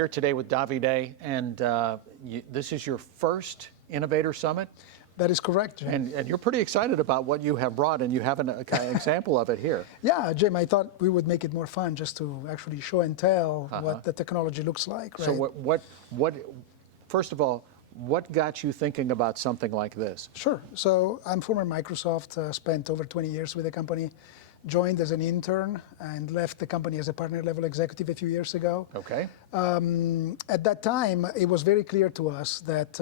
here today with Davide, and this is your first Innovator Summit? That is correct, Jim. And you're pretty excited about what you have brought, and you have an example of it here. Yeah, Jim, I thought we would make it more fun just to actually show and tell what the technology looks like, right? So first of all, what got you thinking about something like this? Sure. So I'm former Microsoft, spent over 20 years with the company, joined as an intern and left the company as a partner level executive a few years ago. Okay. At that time, it was very clear to us that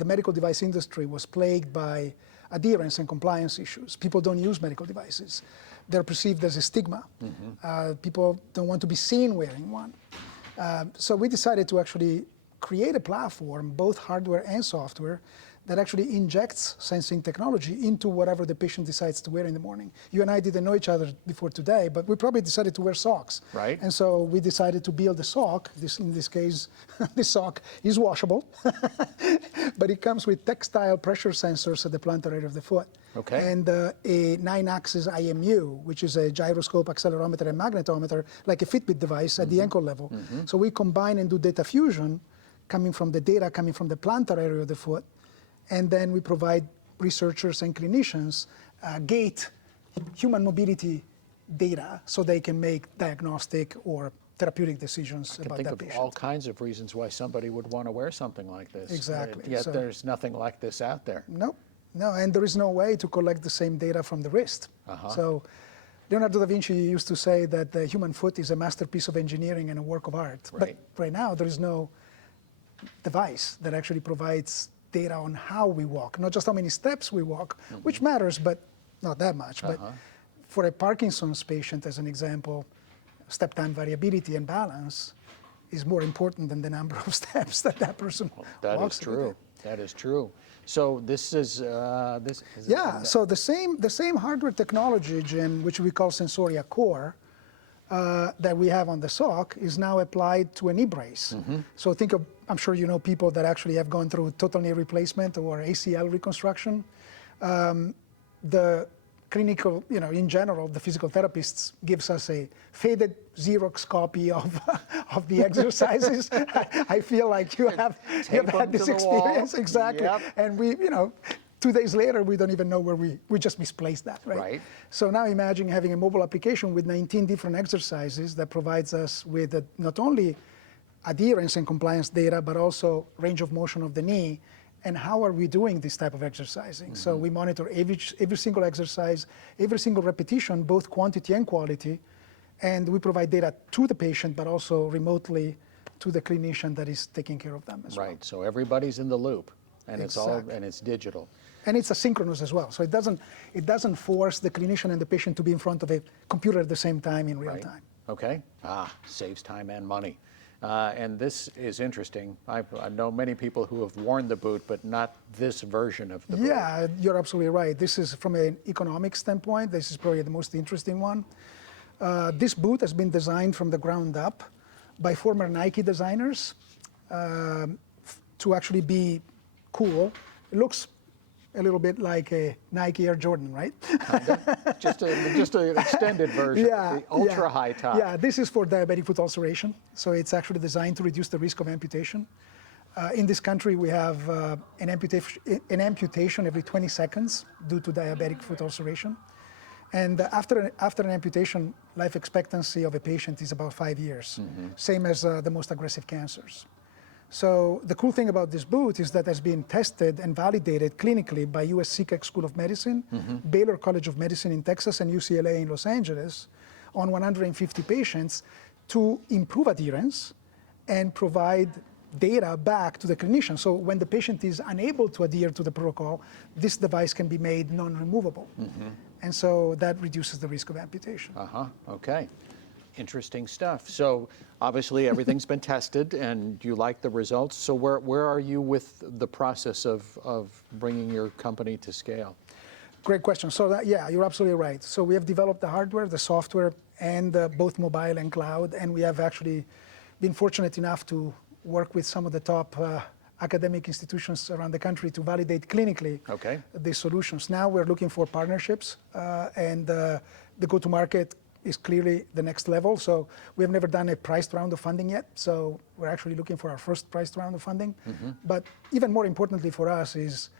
the medical device industry was plagued by adherence and compliance issues. People don't use medical devices. They're perceived as a stigma. People don't want to be seen wearing one. So we decided to actually create a platform, both hardware and software, that actually injects sensing technology into whatever the patient decides to wear in the morning. You and I didn't know each other before today, but we probably decided to wear socks. Right. And so we decided to build a sock. In this case, this sock is washable, but it comes with textile pressure sensors at the plantar area of the foot. Okay. And a 9-axis IMU, which is a gyroscope, accelerometer, and magnetometer, like a Fitbit device at the ankle level. So we combine and do data fusion, coming from the data coming from the plantar area of the foot. And then we provide researchers and clinicians gait human mobility data so they can make diagnostic or therapeutic decisions about that patient. I can think of all kinds of reasons why somebody would want to wear something like this. Exactly. Yet there's nothing like this out there. No, and there is no way to collect the same data from the wrist. So Leonardo da Vinci used to say that the human foot is a masterpiece of engineering and a work of art. Right. But right now, there is no device that actually provides data on how we walk, not just how many steps we walk, which matters, but not that much. But for a Parkinson's patient, as an example, step time variability and balance is more important than the number of steps that person walks. That is true. That is true. So this is So the same hardware technology, Jim, which we call Sensoria Core, that we have on the sock is now applied to a knee brace. So think of, I'm sure you know people that actually have gone through total knee replacement or ACL reconstruction. The clinical, in general, the physical therapists gives us a faded Xerox copy of the exercises. I feel like you have had this experience. Exactly. Yep. And we, 2 days later, we don't even know where we just misplaced that, right? Right. So now imagine having a mobile application with 19 different exercises that provides us with not only adherence and compliance data, but also range of motion of the knee, and how are we doing this type of exercising. So we monitor every single exercise, every single repetition, both quantity and quality, and we provide data to the patient, but also remotely to the clinician that is taking care of them as well. Right, so everybody's in the loop, and Exactly. it's digital. And it's asynchronous as well, so it doesn't force the clinician and the patient to be in front of a computer at the same time in real time. Okay, saves time and money. And this is interesting. I know many people who have worn the boot, but not this version of the boot. Yeah, you're absolutely right. This is, from an economic standpoint, this is probably the most interesting one. This boot has been designed from the ground up by former Nike designers to actually be cool. It looks a little bit like a Nike Air Jordan, right? Just an extended version, the ultra high top. Yeah, this is for diabetic foot ulceration. So it's actually designed to reduce the risk of amputation. In this country, we have an amputation every 20 seconds due to diabetic foot ulceration. And after an amputation, life expectancy of a patient is about 5 years, same as the most aggressive cancers. So the cool thing about this boot is that it has been tested and validated clinically by USC Keck School of Medicine, Baylor College of Medicine in Texas, and UCLA in Los Angeles on 150 patients to improve adherence and provide data back to the clinician. So when the patient is unable to adhere to the protocol, this device can be made non-removable. And so that reduces the risk of amputation. Okay. Interesting stuff. So obviously everything's been tested and you like the results. So where are you with the process of bringing your company to scale? Great question. So you're absolutely right. So we have developed the hardware, the software, and both mobile and cloud. And we have actually been fortunate enough to work with some of the top academic institutions around the country to validate clinically these solutions. Now we're looking for partnerships and the go-to-market is clearly the next level. So we have never done a priced round of funding yet. So we're actually looking for our first priced round of funding. But even more importantly for us is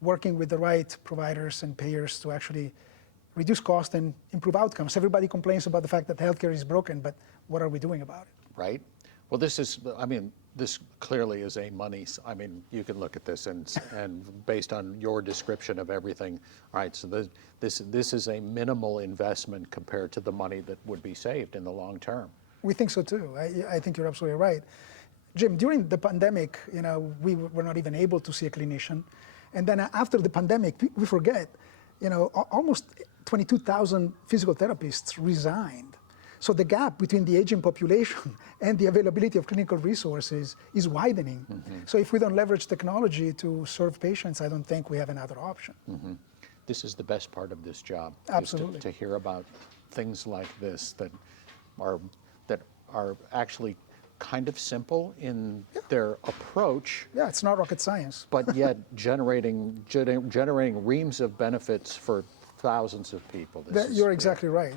working with the right providers and payers to actually reduce cost and improve outcomes. Everybody complains about the fact that healthcare is broken, but what are we doing about it? Right. Well, this is, I mean, this clearly is a money, I mean, you can look at this and based on your description of everything, all right, so this is a minimal investment compared to the money that would be saved in the long term. We think so too. I think you're absolutely right. Jim, during the pandemic, we were not even able to see a clinician. And then after the pandemic, we forget, almost 22,000 physical therapists resigned. So the gap between the aging population and the availability of clinical resources is widening. So if we don't leverage technology to serve patients, I don't think we have another option. This is the best part of this job. Absolutely. Is to hear about things like this that are actually kind of simple in their approach. Yeah, it's not rocket science. But yet generating reams of benefits for thousands of people. You're exactly right.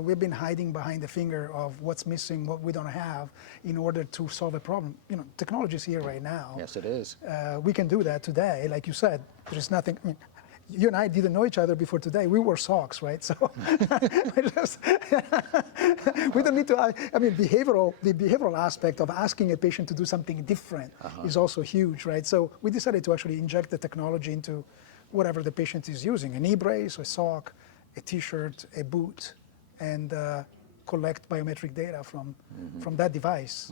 We've been hiding behind the finger of what's missing, what we don't have, in order to solve a problem. Technology is here right now. Yes, it is. We can do that today. Like you said, there's nothing. I mean, you and I didn't know each other before today. We wore socks, right? So we don't need to. I mean, the behavioral aspect of asking a patient to do something different is also huge, right? So we decided to actually inject the technology into whatever the patient is using, a knee brace, a sock, a t-shirt, a boot, and collect biometric data from that device,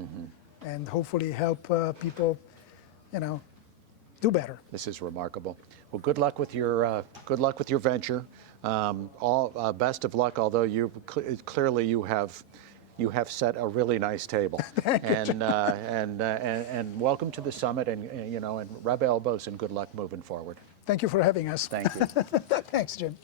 and hopefully help people, do better. This is remarkable. Well, good luck with your venture. All best of luck. Although clearly you have set a really nice table. and welcome to the summit. And rub elbows and good luck moving forward. Thank you for having us. Thank you. Thanks, Jim.